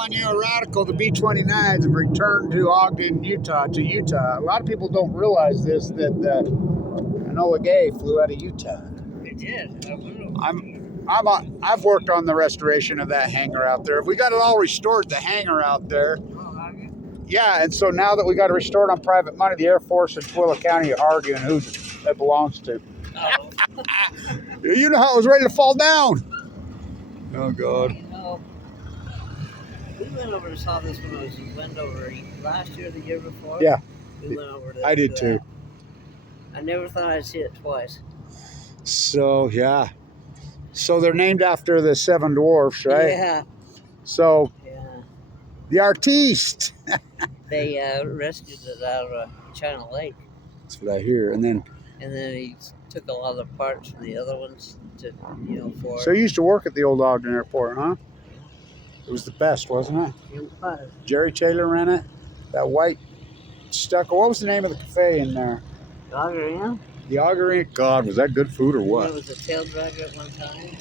calling you a radical. The B-29s have returned to Ogden, Utah, A lot of people don't realize this, that Enola Gay flew out of Utah. They did. I've worked on the restoration of that hangar out there. We got it all restored, the hangar out there. Oh, have you? Yeah, and so now that we got it restored on private money, the Air Force and Twilla County are arguing who it belongs to. Oh. You know how it was ready to fall down. Oh, God. No. We went over and saw this when I was in Wendover last year, the year before. Yeah. We went over to I did too. I never thought I'd see it twice. So, yeah. So they're named after the seven dwarfs, right? Yeah. So, Yeah. the artiste. They rescued it out of China Lake. That's what I hear. And then he took a lot of the parts from the other ones to, for... So you used to work at the old Ogden Airport, huh? It was the best, wasn't it? It was. Jerry Taylor ran it. That white stucco. What was the name of the cafe in there? The Auger Inn? The Auger Inn. God, was that good food or what? It was a tail dragger at one time.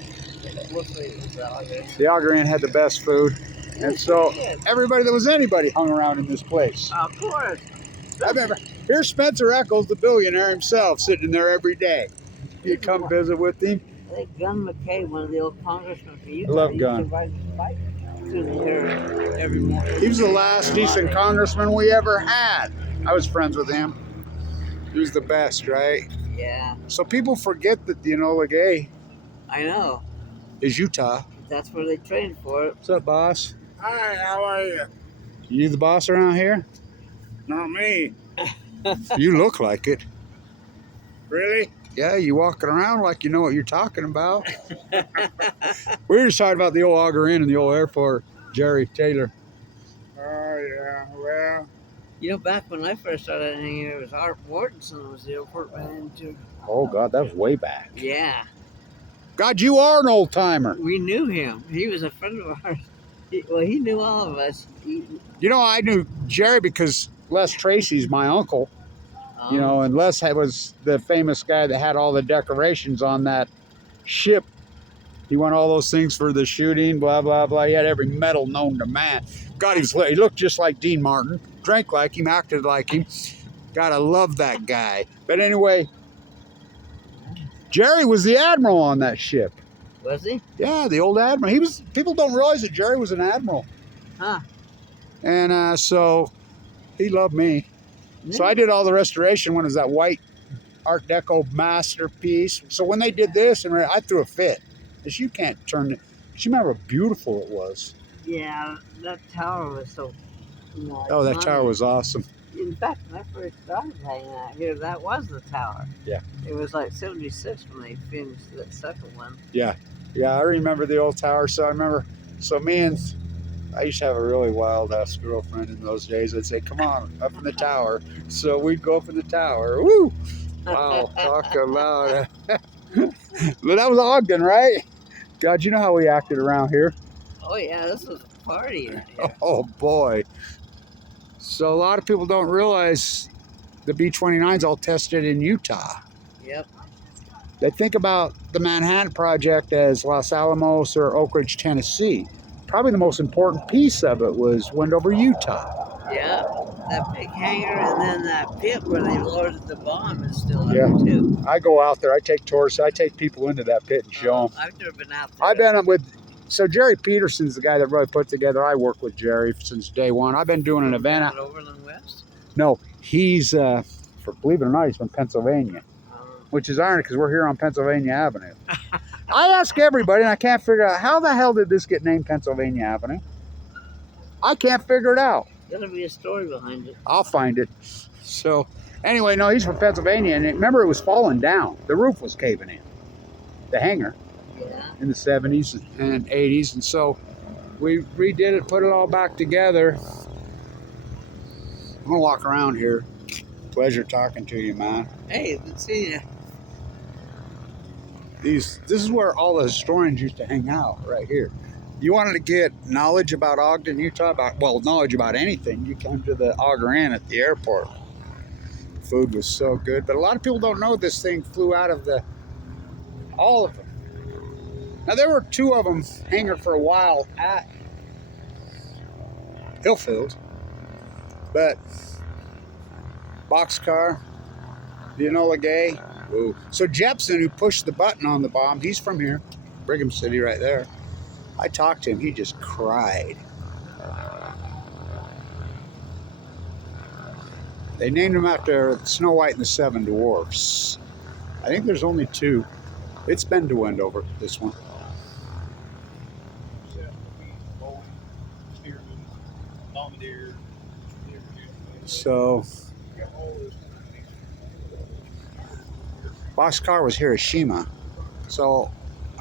Mostly it was the Auger Inn. The Auger Inn had the best food. And so everybody that was anybody hung around in this place. Of course. I remember, here's Spencer Eccles, the billionaire himself, sitting there every day. You come visit with him. I think Gunn McKay, one of the old congressmen for Utah, I love Gunn. used to ride his bike through the air every morning. He was the last decent congressman we ever had. I was friends with him. He was the best, right? Yeah. So people forget that the Enola Gay I know. is Utah. That's where they trained for it. What's up, boss? Hi, how are you? You the boss around here? Not me. You look like it. Really? Yeah, you walking around like you know what you're talking about. We were just talking about the old Auger Inn and the old airport, Jerry Taylor. Oh, yeah, well. Back when I first started in here, it was Art Mortensen was the airport manager. Oh, God, that was way back. Yeah. God, you are an old timer. We knew him. He was a friend of ours. He knew all of us. You know, I knew Jerry because Les Tracy's my uncle. And Les was the famous guy that had all the decorations on that ship. He won all those things for the shooting, blah, blah, blah. He had every medal known to man. God, he looked just like Dean Martin, drank like him, acted like him. God, I love that guy. But anyway, Jerry was the admiral on that ship. Was he? Yeah, the old admiral. People don't realize that Jerry was an admiral. Huh. And so he loved me. Yeah. So I did all the restoration when it was that white Art Deco masterpiece. So when they did this, and I threw a fit. Because you can't turn it. You remember how beautiful it was. Yeah, that tower was so... Oh, that tower was awesome. In fact, when I first started hanging out here, that was the tower. Yeah. It was like 76 when they finished that second one. Yeah. Yeah, I remember the old tower. So I used to have a really wild-ass girlfriend in those days. I'd say, come on, up in the tower. So we'd go up in the tower. Woo! Wow, talk about it. But that was Ogden, right? God, you know how we acted around here. Oh, yeah, this was a party in here. Oh, boy. So a lot of people don't realize the B-29's all tested in Utah. Yep. They think about the Manhattan Project as Los Alamos or Oak Ridge, Tennessee. Probably the most important piece of it was Wendover, Utah. Yeah, that big hangar and then that pit where they loaded the bomb is still there too. I go out there. I take tours. I take people into that pit and show them. I've never been out there. I've been with... So Jerry Peterson's the guy that really put together. I work with Jerry since day one. I've been doing an event. At Overland West? No, he's, believe it or not, he's from Pennsylvania. Which is ironic because we're here on Pennsylvania Avenue. I ask everybody, and I can't figure out how the hell did this get named Pennsylvania Avenue? I can't figure it out. There's gotta be a story behind it. I'll find it. So, anyway, no, he's from Pennsylvania, and remember it was falling down. The roof was caving in. The hangar. Yeah. In the 70s and 80s, and so we redid it, put it all back together. I'm gonna walk around here. Pleasure talking to you, man. Hey, good seeing you. This is where all the historians used to hang out, right here. You wanted to get knowledge about Ogden, Utah, knowledge about anything, you come to the Auger Inn at the airport. Food was so good, but a lot of people don't know this thing flew out of all of them. Now, there were two of them hanging for a while at Hillfield. But boxcar, the Enola Gay. Whoa. So Jepson, who pushed the button on the bomb, he's from here, Brigham City right there. I talked to him, he just cried. They named him after Snow White and the Seven Dwarfs. I think there's only two. It's been to Wendover, this one. So, boxcar was Hiroshima. So,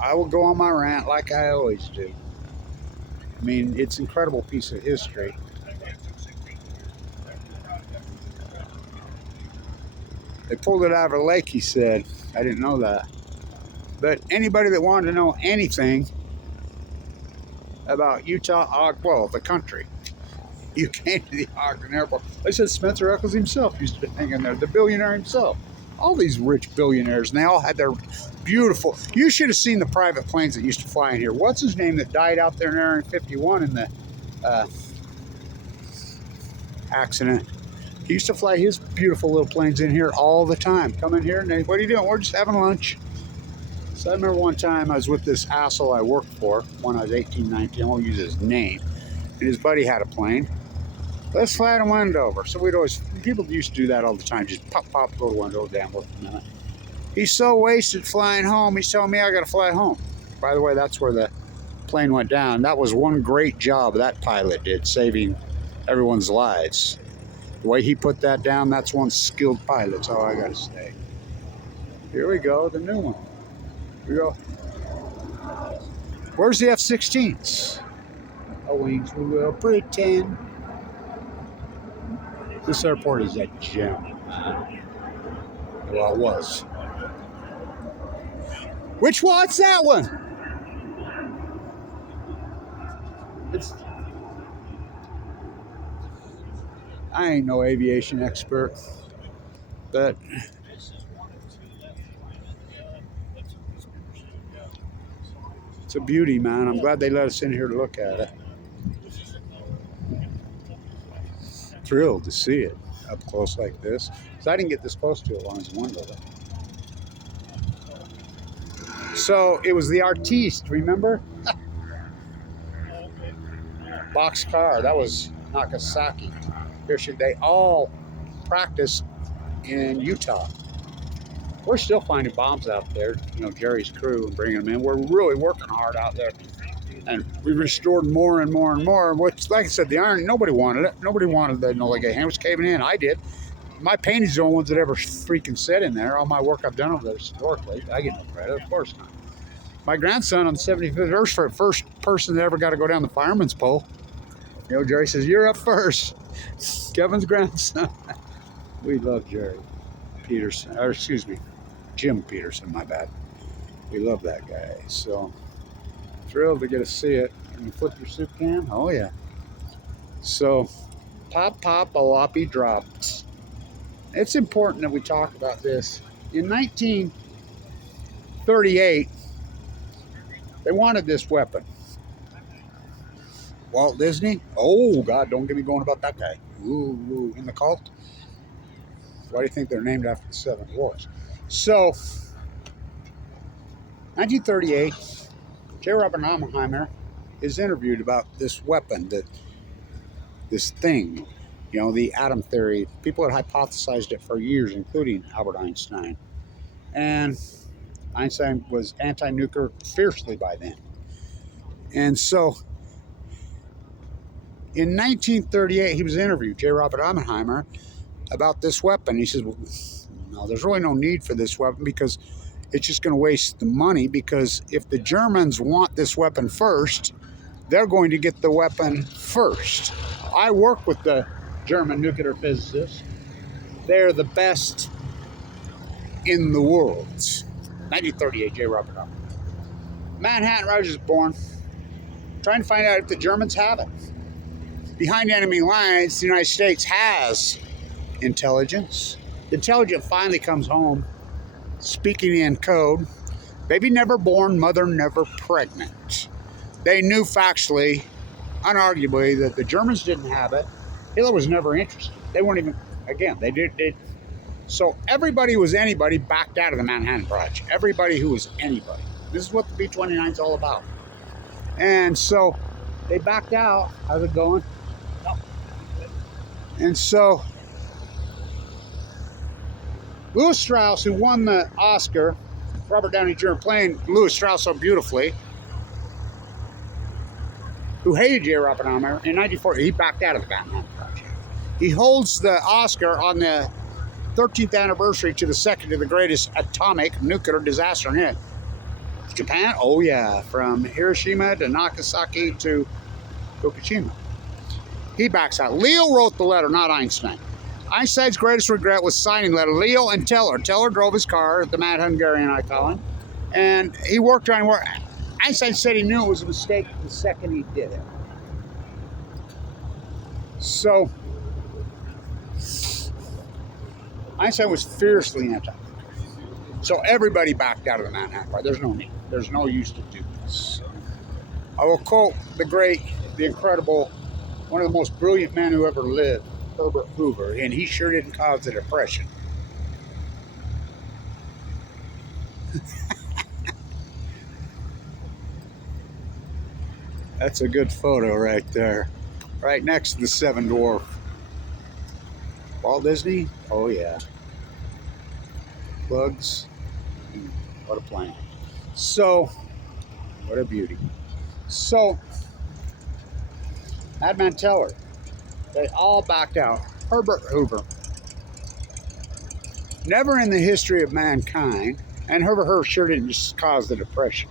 I will go on my rant like I always do. I mean, it's an incredible piece of history. They pulled it out of a lake, he said. I didn't know that. But anybody that wanted to know anything about Utah, well, the country, you came to the Ogden Airport. They said Spencer Eccles himself used to be hanging there, the billionaire himself. All these rich billionaires, and they all had their beautiful, you should have seen the private planes that used to fly in here. What's his name that died out there in Area 51 in the accident? He used to fly his beautiful little planes in here all the time. Come in here and they, what are you doing? We're just having lunch. So I remember one time I was with this asshole I worked for when I was 18, 19. I won't use his name. And his buddy had a plane. Let's fly to Wendover. So we'd always, people used to do that all the time. Just pop, go to Wendover, damn, look a minute. He's so wasted flying home. He's telling me I got to fly home. By the way, that's where the plane went down. That was one great job that pilot did, saving everyone's lives. The way he put that down, that's one skilled pilot. That's all I got to say. Here we go, the new one. Here we go. Where's the F-16s? Oh, wings, we will pretend. This airport is a gem. Well, it was. Which one's that one? I ain't no aviation expert, but it's a beauty, man. I'm glad they let us in here to look at it. Thrilled to see it up close like this, because I didn't get this close to it when I was in Wendover. So it was the Artiste, remember? Boxcar, that was Nagasaki. They all practiced in Utah. We're still finding bombs out there, you know, Jerry's crew, and bringing them in. We're really working hard out there. And we restored more and more and more, which, like I said, the iron, nobody wanted it. Nobody wanted the Enola Gay. It was caving in. I did. My paintings are the only ones that ever freaking sit in there. All my work I've done over there historically, I get no credit, of course not. My grandson on the 75th anniversary, first person that ever got to go down the fireman's pole. You know, Jerry says, "You're up first." Kevin's grandson. We love Jerry Peterson, or excuse me, Jim Peterson, my bad. We love that guy. So thrilled to get to see it. Can you flip your soup can? Oh yeah. So pop pop Oppy Dropped. It's important that we talk about this. In 1938, they wanted this weapon. Walt Disney? Oh, God, don't get me going about that guy. Ooh, in the cult? Why do you think they're named after the Seven Dwarfs? So, 1938, J. Robert Oppenheimer is interviewed about this weapon, this thing, you know, the atom theory. People had hypothesized it for years, including Albert Einstein. And Einstein was anti-nuclear fiercely by then. And so, in 1938, he was interviewed, J. Robert Oppenheimer, about this weapon. He says, well, no, there's really no need for this weapon because it's just going to waste the money, because if the Germans want this weapon first, they're going to get the weapon first. I work with the German nuclear physicists. They're the best in the world. 1938, J. Robert Oppenheimer. Manhattan Rogers is born, trying to find out if the Germans have it. Behind enemy lines, the United States has intelligence. The intelligence finally comes home, speaking in code. Baby never born, mother never pregnant. They knew factually unarguably that the Germans didn't have it. Hitler was never interested. They weren't even, again, they did. So everybody who was anybody backed out of the Manhattan Project. Everybody who was anybody. This is what the B-29 is all about. And so they backed out. How's it going? And so Louis Strauss, who won the Oscar, Robert Downey Jr. playing Louis Strauss so beautifully, who hated J. Oppenheimer, in 1940, he backed out of the Manhattan Project. He holds the Oscar on the 13th anniversary to the second of the greatest atomic nuclear disaster in Japan. Oh yeah, from Hiroshima to Nagasaki to Fukushima. He backs out. Leo wrote the letter, not Einstein. Einstein's greatest regret was signing the letter. Leo and Teller. Teller drove his car, the Mad Hungarian, I call him. And he worked on work. Einstein said he knew it was a mistake the second he did it. So, Einstein was fiercely anti. So everybody backed out of the Manhattan Project. There's no need. There's no use to do this. I will quote the great, the incredible, one of the most brilliant men who ever lived, Herbert Hoover, and he sure didn't cause the Depression. That's a good photo right there. Right next to the Seven Dwarf. Walt Disney? Oh yeah. Plugs. What a plane. So, what a beauty. So, Madman Teller, they all backed out. Herbert Hoover. Never in the history of mankind, and Herbert Hoover sure didn't just cause the Depression.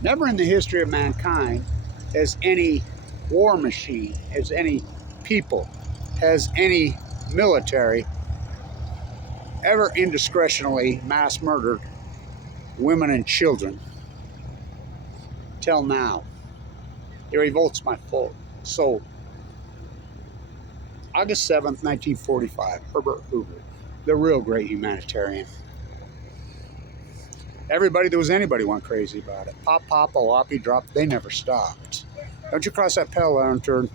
Never in the history of mankind has any war machine, has any people, has any military ever indiscretionally mass murdered women and children till now. It revolts my soul. August 7th, 1945, Herbert Hoover, the real great humanitarian. Everybody that was anybody went crazy about it. Pop Pop, Oppy Dropped, they never stopped. Don't you cross that parallel and turn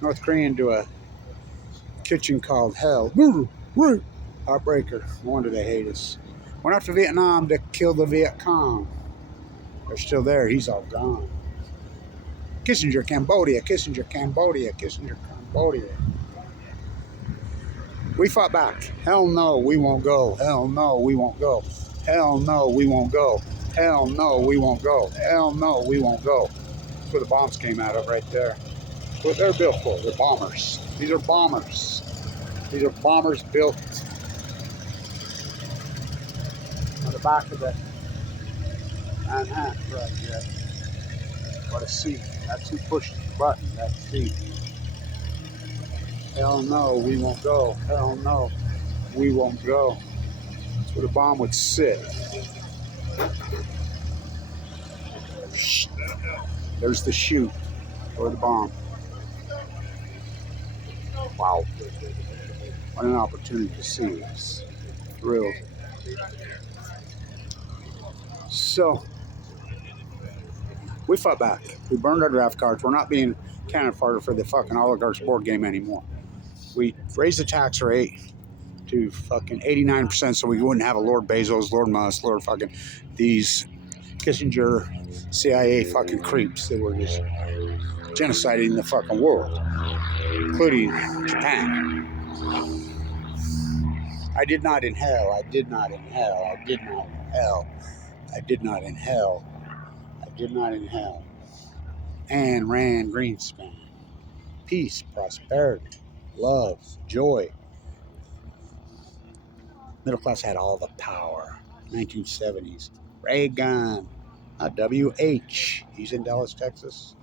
North Korea into a kitchen called hell. Heartbreaker. No wonder they hate us. Went after Vietnam to kill the Viet Cong. They're still there. He's all gone. Kissinger, Cambodia. Kissinger, Cambodia. Kissinger, Cambodia. We fought back. Hell no, we won't go. Hell no, we won't go. Hell no, we won't go. Hell no, we won't go. Hell no, we won't go. That's where the bombs came out of right there. That's what they're built for. They're bombers. These are bombers. These are bombers built on the back of the Manhattan Project. What a seat. That's who pushed the button. That seat. Hell no, we won't go. Hell no, we won't go. That's where the bomb would sit. There's the chute or the bomb. Wow. What an opportunity to see this. Thrilled. So, we fought back. We burned our draft cards. We're not being cannon fodder for the fucking oligarchs board game anymore. We raised the tax rate to fucking 89% so we wouldn't have a Lord Bezos, Lord Musk, Lord fucking these Kissinger, CIA fucking creeps that were just genociding the fucking world, including Japan. I did not inhale. I did not inhale. I did not inhale. I did not inhale. I did not inhale. Ayn Rand Greenspan. Peace, prosperity, love, joy. Middle class had all the power. 1970s. Reagan. W.H. He's in Dallas, Texas.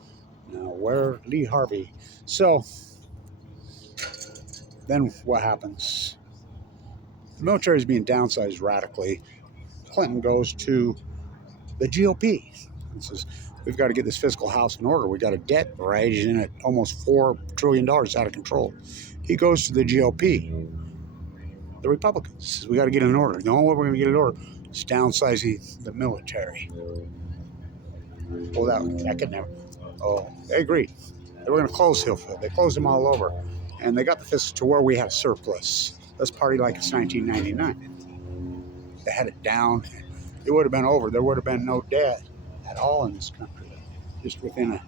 Now, where? Lee Harvey. So, then what happens? The military is being downsized radically. Clinton goes to the GOP and says, we've got to get this fiscal house in order. We got a debt rising at almost $4 trillion out of control. He goes to the GOP, the Republicans, says, we got to get it in order. No, what we're going to get in order is downsizing the military. Oh, that could never. Oh, they agreed. They were going to close Hillfield. They closed them all over. And they got the fiscal to where we had a surplus. Let's party like it's 1999. They had it down. It would have been over. There would have been no debt at all in this country, just within a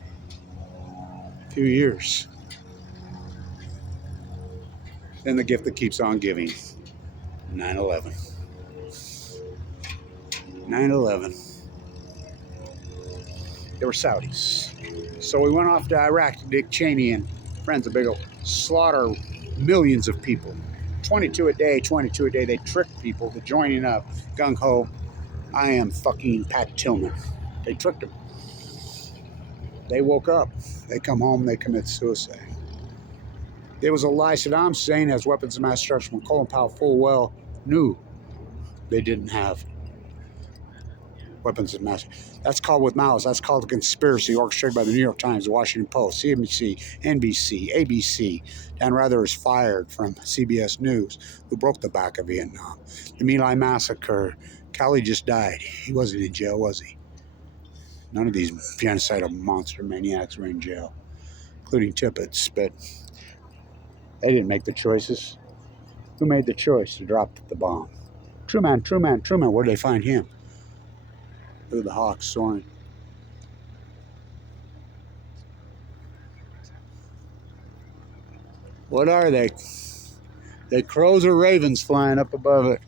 few years. Then the gift that keeps on giving, 9/11. 9/11. They were Saudis. So we went off to Iraq to Dick Cheney and friends, a big old slaughter millions of people. 22 a day. They tricked people to joining up. Gung-ho. I am fucking Pat Tillman. They tricked them. They woke up. They come home. They commit suicide. It was a lie. Saddam Hussein has weapons of mass destruction when Colin Powell full well knew they didn't have weapons of mass. That's called with malice. That's called a conspiracy orchestrated by the New York Times, the Washington Post, CNBC, NBC, ABC. Dan Rather is fired from CBS News, who broke the back of Vietnam. The My Lai massacre. Cali just died. He wasn't in jail, was he? None of these genocidal monster maniacs were in jail, including Tippett. But they didn't make the choices. Who made the choice to drop the bomb? Truman. Where did they find him? Through the hawks soaring. What are they? They crows or ravens flying up above it.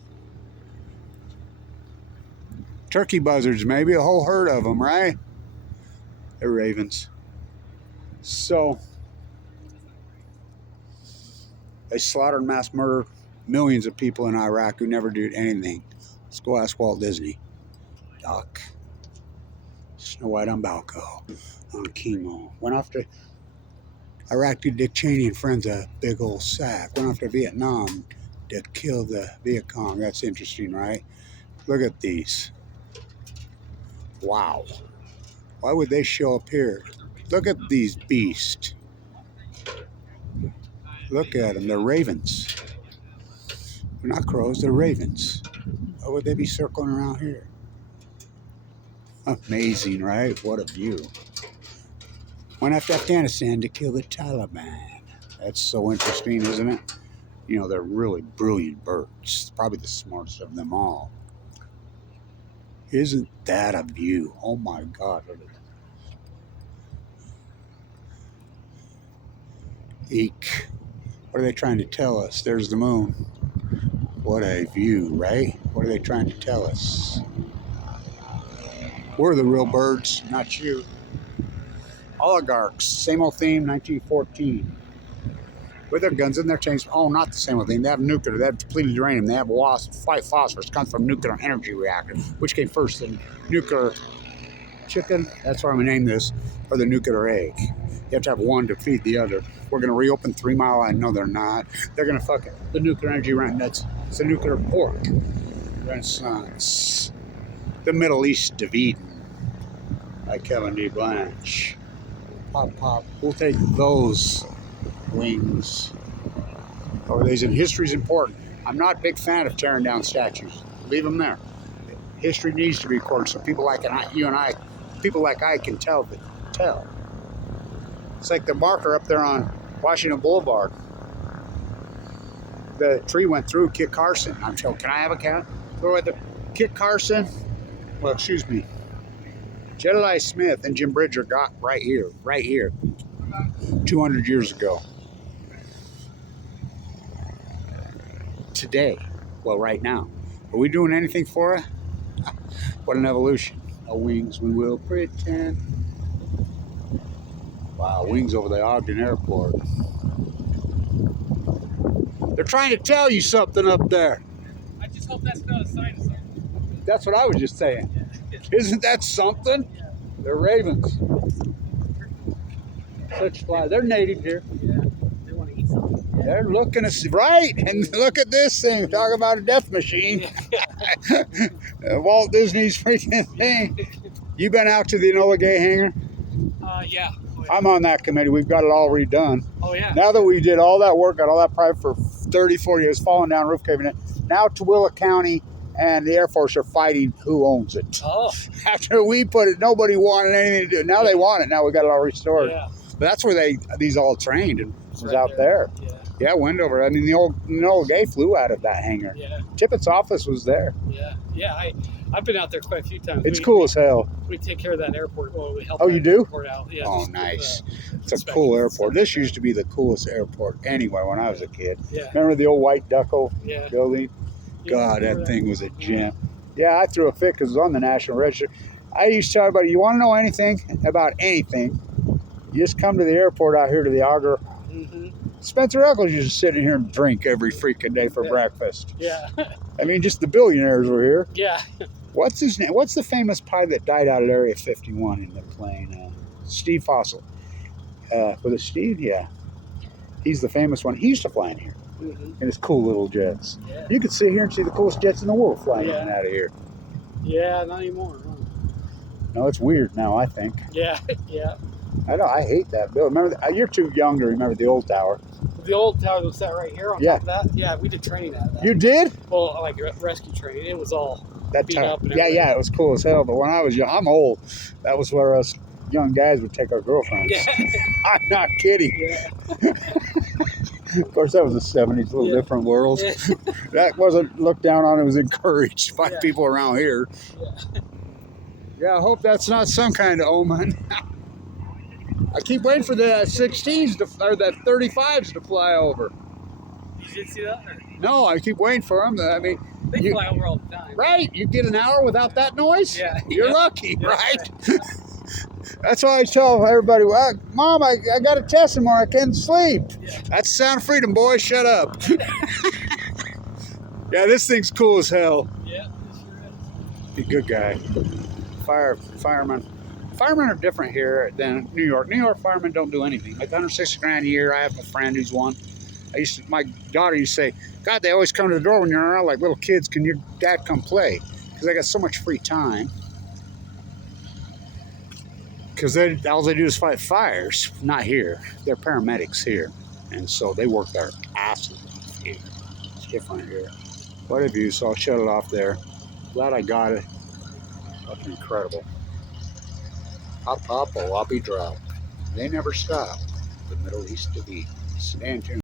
Turkey buzzards, maybe a whole herd of them, right? They're ravens. So they slaughtered, mass murdered millions of people in Iraq who never did anything. Let's go ask Walt Disney. Doc. Snow White on Balco. On chemo. Went off to Iraq to Dick Cheney and friends, a big old sack. Went off to Vietnam to kill the Viet Cong. That's interesting, right? Look at these. Wow. Why would they show up here? Look at these beasts. Look at them. They're ravens. They're not crows. They're ravens. Why would they be circling around here? Amazing, right? What a view. Went after Afghanistan to kill the Taliban. That's so interesting, isn't it? You know, they're really brilliant birds. Probably the smartest of them all. Isn't that a view? Oh my God. Look at that. Eek. What are they trying to tell us? There's the moon. What a view, right? What are they trying to tell us? We're the real birds, not you. Oligarchs, same old theme, 1914. With their guns and their tanks. Oh, not the same old thing. They have nuclear. They have depleted uranium. They have white phosphorus. Comes from nuclear energy reactor. Which came first, the nuclear chicken? That's what I'm going to name this. Or the nuclear egg. You have to have one to feed the other. We're going to reopen 3 Mile Line. No, they're not. They're going to fuck it. The nuclear energy run. It's the nuclear pork. Renaissance. The Middle East of Eden. By Kevin D. Blanch. Pop, pop. We'll take those wings over these. And history's important. I'm not a big fan of tearing down statues. Leave them there. History needs to be recorded so people like you and I, people like I can tell. It's like the marker up there on Washington Boulevard. The tree went through Kit Carson. I'm told, can I have a cat? Go with the Kit Carson. Well, excuse me. Jedediah Smith and Jim Bridger got right here, 200 years ago. Today, well, right now. Are we doing anything for it? What an evolution. No wings, we will pretend. Wow, wings over the Ogden Airport. They're trying to tell you something up there. I just hope that's not a sign of something. That's what I was just saying. Isn't that something? Yeah. They're ravens. Such fly. They're native here. Yeah. They want to eat something. They're looking at right, and look at this thing. Talk about a death machine. Walt Disney's freaking thing. You been out to the Enola Gay hangar? Yeah. Oh, yeah. I'm on that committee. We've got it all redone. Oh, yeah. Now that we did all that work, got all that private for 30, 40 years, falling down, roof caving in. Now Tooele County and the Air Force are fighting who owns it. Oh. After we put it, nobody wanted anything to do. Now they want it. Now we got it all restored. Yeah. But that's where these all trained and It's was right out there. Yeah. Yeah, Wendover. I mean, the old day flew out of that hangar. Yeah. Tippett's office was there. Yeah. Yeah. I've been out there quite a few times. It's cool as hell. We take care of that airport. Well, we help. Oh, that you do? Airport out. Yeah. Oh, just nice. with, It's a cool airport. This used to be the coolest airport anywhere when I was a kid. Yeah. Remember the old White Ducko Yeah. building? Yeah, God, remember that thing was a gem. Yeah, I threw a fit because it was on the National Register. I used to tell everybody, you want to know anything about anything, you just come to the airport out here to the Auger. Mm-hmm. Spencer Eccles used to sit in here and drink every freaking day for breakfast. Yeah. I mean, just the billionaires were here. Yeah. What's his name? What's the famous pilot that died out at Area 51 in the plane? Steve Fossil. Was it Steve? Yeah. He's the famous one. He used to fly in here Mm-hmm. in his cool little jets. Yeah. You could sit here and see the coolest jets in the world flying in Yeah. and out of here. Yeah. Not anymore. Huh? No, it's weird now, I think. Yeah. Yeah. I hate that building. Remember, you're too young to remember the old tower. The old tower that sat right here on top of that. Yeah, we did training out of that. You did? Well, like rescue training. It was all That beat tower. up and Yeah, everything. yeah, it was cool as hell. But when I was young, I'm old. That was where us young guys would take our girlfriends. Yeah. I'm not kidding. Yeah. Of course, that was the 70s, a little different world. Yeah. That wasn't looked down on, it was encouraged by Yeah. people around here. Yeah. Yeah, I hope that's not some kind of omen. I keep waiting for the 16s or the 35s to fly over. You did see that? Or? No, I keep waiting for them. I mean, They fly over all the time. right? You get an hour without that noise? Yeah. You're Yeah. lucky, Yeah. right? That's why I tell everybody, well, Mom, I got a test tomorrow. I can't sleep. Yeah. That's the sound of freedom, boy. Shut up. Yeah, this thing's cool as hell. Yeah, it sure is. Be a good guy. Firemen. Firemen are different here than New York. New York firemen don't do anything. Like 160 grand a year. I have a friend who's one. My daughter used to say, God, they always come to the door when you're around like little kids. Can your dad come play? Because they got so much free time. Because all they do is fight fires. Not here. They're paramedics here. And so they work their asses off here. It's different here. What a view, so I'll shut it off there. Glad I got it. Fucking incredible. Pop pop, Oppy Dropped. They never stop. The Middle East to be. Stand tuned.